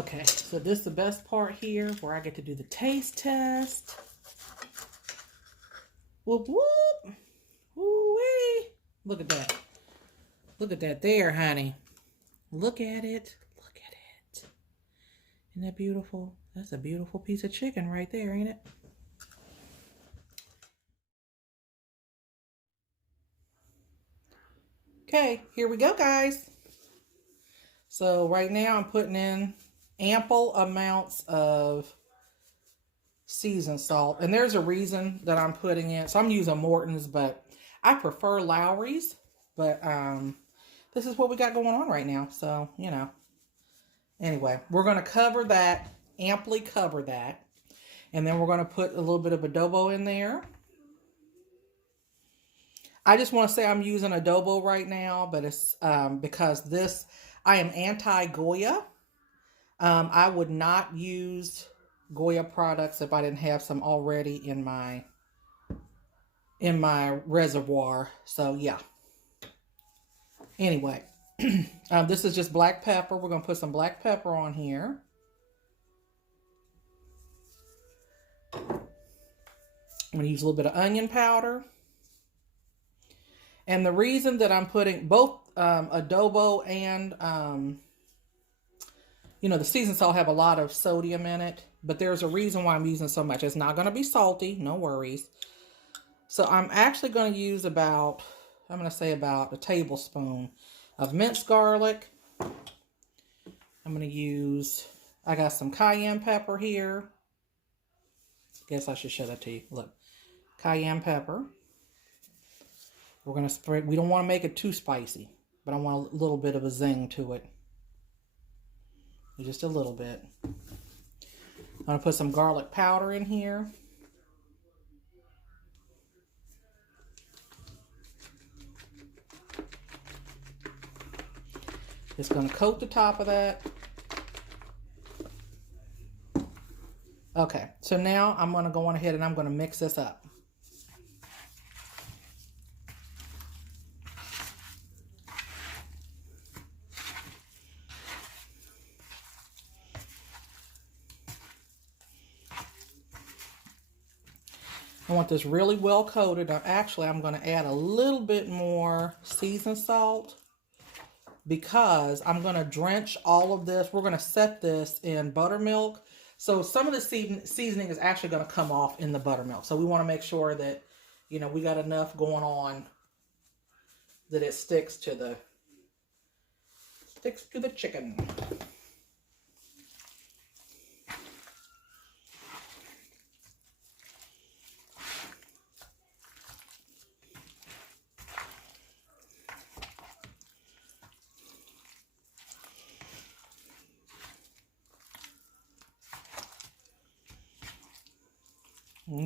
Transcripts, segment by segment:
Okay, so this is the best part here where I get to do the taste test. Whoop, whoop. Woo-wee. Look at that. Look at that there, honey. Look at it. Look at it. Isn't that beautiful? That's a beautiful piece of chicken right there, ain't it? Okay, here we go, guys. So right now I'm putting in ample amounts of seasoned salt. And there's a reason that I'm putting in. So I'm using Morton's, but I prefer Lowry's. But this is what we got going on right now. So, you know. Anyway, we're going to cover that, amply cover that. And then we're going to put a little bit of adobo in there. I just want to say I'm using adobo right now, but it's because this, I am anti-Goya. I would not use Goya products if I didn't have some already in my reservoir. So yeah. Anyway, this is just black pepper. We're going to put some black pepper on here. I'm going to use a little bit of onion powder. And the reason that I'm putting both adobo and, you know, the seasoned salt have a lot of sodium in it. But there's a reason why I'm using so much. It's not going to be salty. No worries. So I'm actually going to use about, I'm going to say about a tablespoon of minced garlic. I'm going to use, I got some cayenne pepper here. Guess I should show that to you. Look, cayenne pepper. We're going to spread, we don't want to make it too spicy, but I want a little bit of a zing to it. Just a little bit. I'm going to put some garlic powder in here. Just going to coat the top of that. Okay, so now I'm going to go on ahead and I'm going to mix this up. I want this really well coated. Actually, I'm going to add a little bit more seasoned salt because I'm going to drench all of this. We're going to set this in buttermilk. So some of the seasoning is actually going to come off in the buttermilk. So we want to make sure that, you know, we got enough going on that it sticks to the chicken.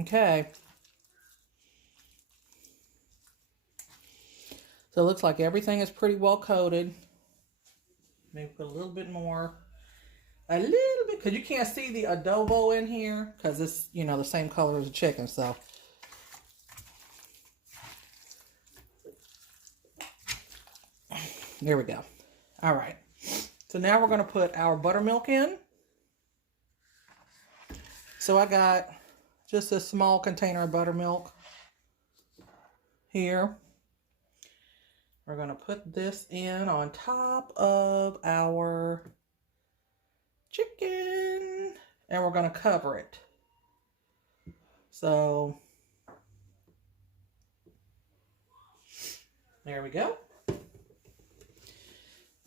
Okay. So it looks like everything is pretty well coated. Maybe put a little bit more. A little bit, because you can't see the adobo in here, because it's, you know, the same color as the chicken, so. There we go. All right. So now we're going to put our buttermilk in. So I got just a small container of buttermilk here. We're going to put this in on top of our chicken and we're going to cover it. So there we go. And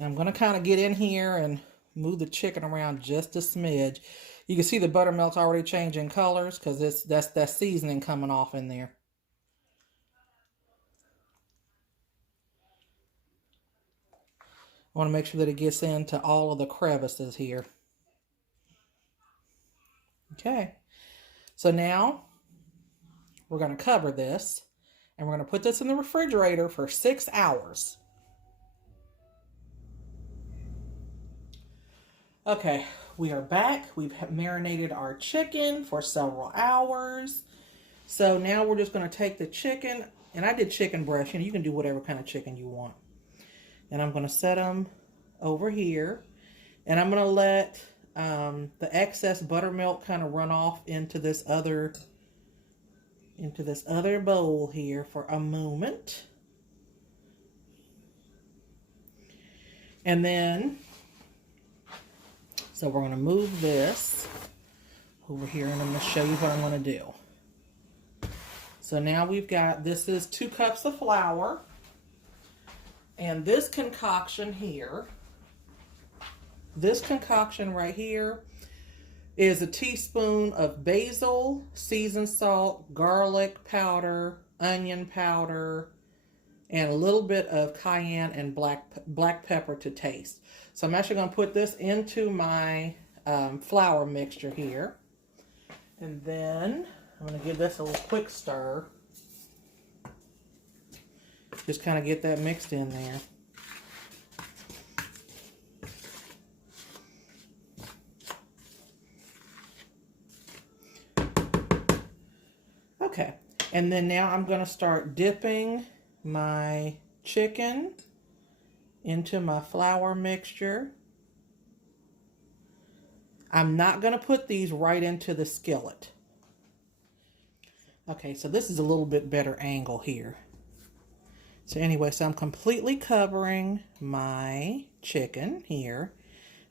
I'm going to kind of get in here and move the chicken around just a smidge. You can see the buttermilk's already changing colors because that's that seasoning coming off in there. I want to make sure that it gets into all of the crevices here. Okay. So now we're going to cover this and we're going to put this in the refrigerator for 6 hours. Okay, we are back. We've marinated our chicken for several hours. So now we're just going to take the chicken, and I did chicken breast. You know, you can do whatever kind of chicken you want. And I'm going to set them over here. And I'm going to let the excess buttermilk kind of run off into this other bowl here for a moment. And then, so we're going to move this over here, and I'm going to show you what I'm going to do. So now we've got, this is 2 cups of flour, and this concoction here, this concoction right here is a teaspoon of basil, seasoned salt, garlic powder, onion powder, and a little bit of cayenne and black pepper to taste. So I'm actually going to put this into my flour mixture here. And then I'm going to give this a little quick stir. Just kind of get that mixed in there. Okay, and then now I'm going to start dipping my chicken into my flour mixture. I'm not going to put these right into the skillet. Okay, so this is a little bit better angle here. So anyway, so I'm completely covering my chicken here.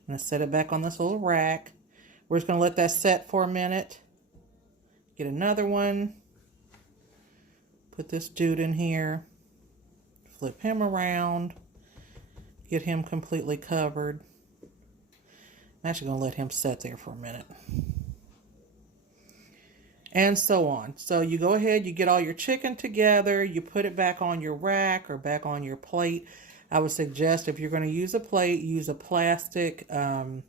I'm going to set it back on this little rack. We're just going to let that set for a minute. Get another one. Put this dude in here. Flip him around. Get him completely covered. I'm actually going to let him set there for a minute. And so on. So you go ahead, you get all your chicken together, you put it back on your rack or back on your plate. I would suggest if you're going to use a plate, use a plastic, a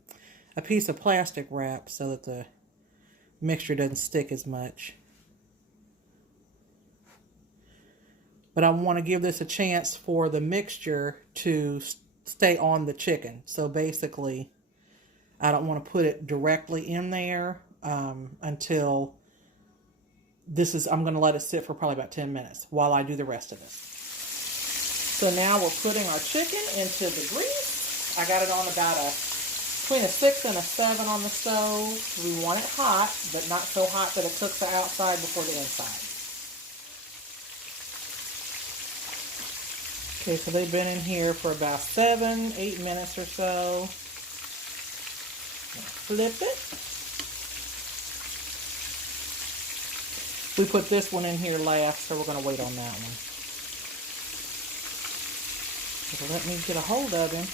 piece of plastic wrap so that the mixture doesn't stick as much. But I want to give this a chance for the mixture to stay on the chicken. So basically, I don't want to put it directly in there until this is, I'm going to let it sit for probably about 10 minutes while I do the rest of this. So now we're putting our chicken into the grease. I got it on about between a 6 and a 7 on the stove. We want it hot, but not so hot that it cooks the outside before the inside. Okay, so they've been in here for about 7-8 minutes or so. Flip it. We put this one in here last, so we're going to wait on that one. So let me get a hold of him.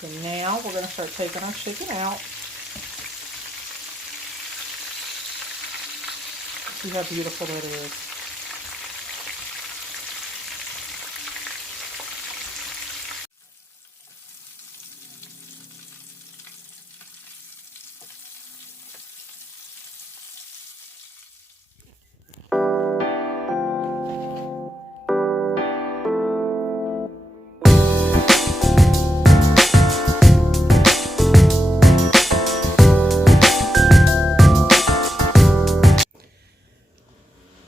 So now we're going to start taking our chicken out. See how beautiful that is.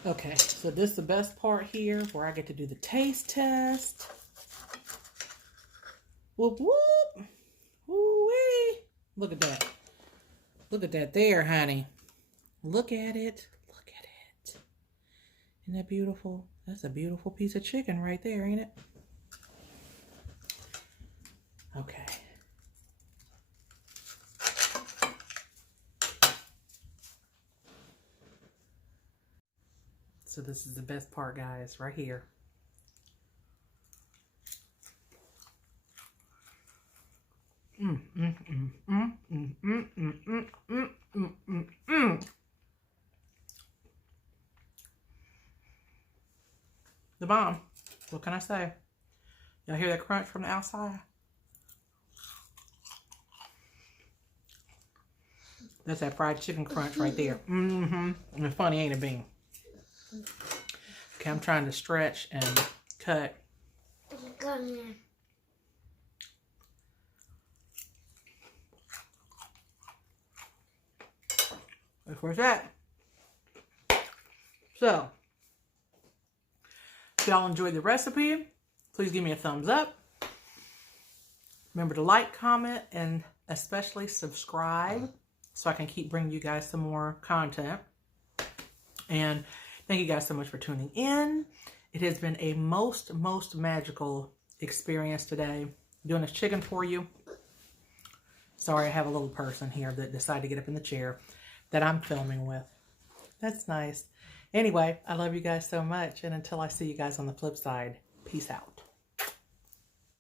Okay, so this is the best part here where I get to do the taste test. Whoop, whoop. Woo-wee. Look at that. Look at that there, honey. Look at it. Look at it. Isn't that beautiful? That's a beautiful piece of chicken right there, ain't it? Okay. So this is the best part, guys, right here. The bomb. What can I say? Y'all hear that crunch from the outside? That's that fried chicken crunch right there. And it's funny, ain't it, Bean? Okay, I'm trying to stretch and cut. Of course that. So, if y'all enjoyed the recipe, please give me a thumbs up. Remember to like, comment, and especially subscribe so I can keep bringing you guys some more content. And thank you guys so much for tuning in. It has been a most magical experience today doing this chicken for you. Sorry, I have a little person here that decided to get up in the chair that I'm filming with. That's nice. Anyway, I love you guys so much. And until I see you guys on the flip side, peace out.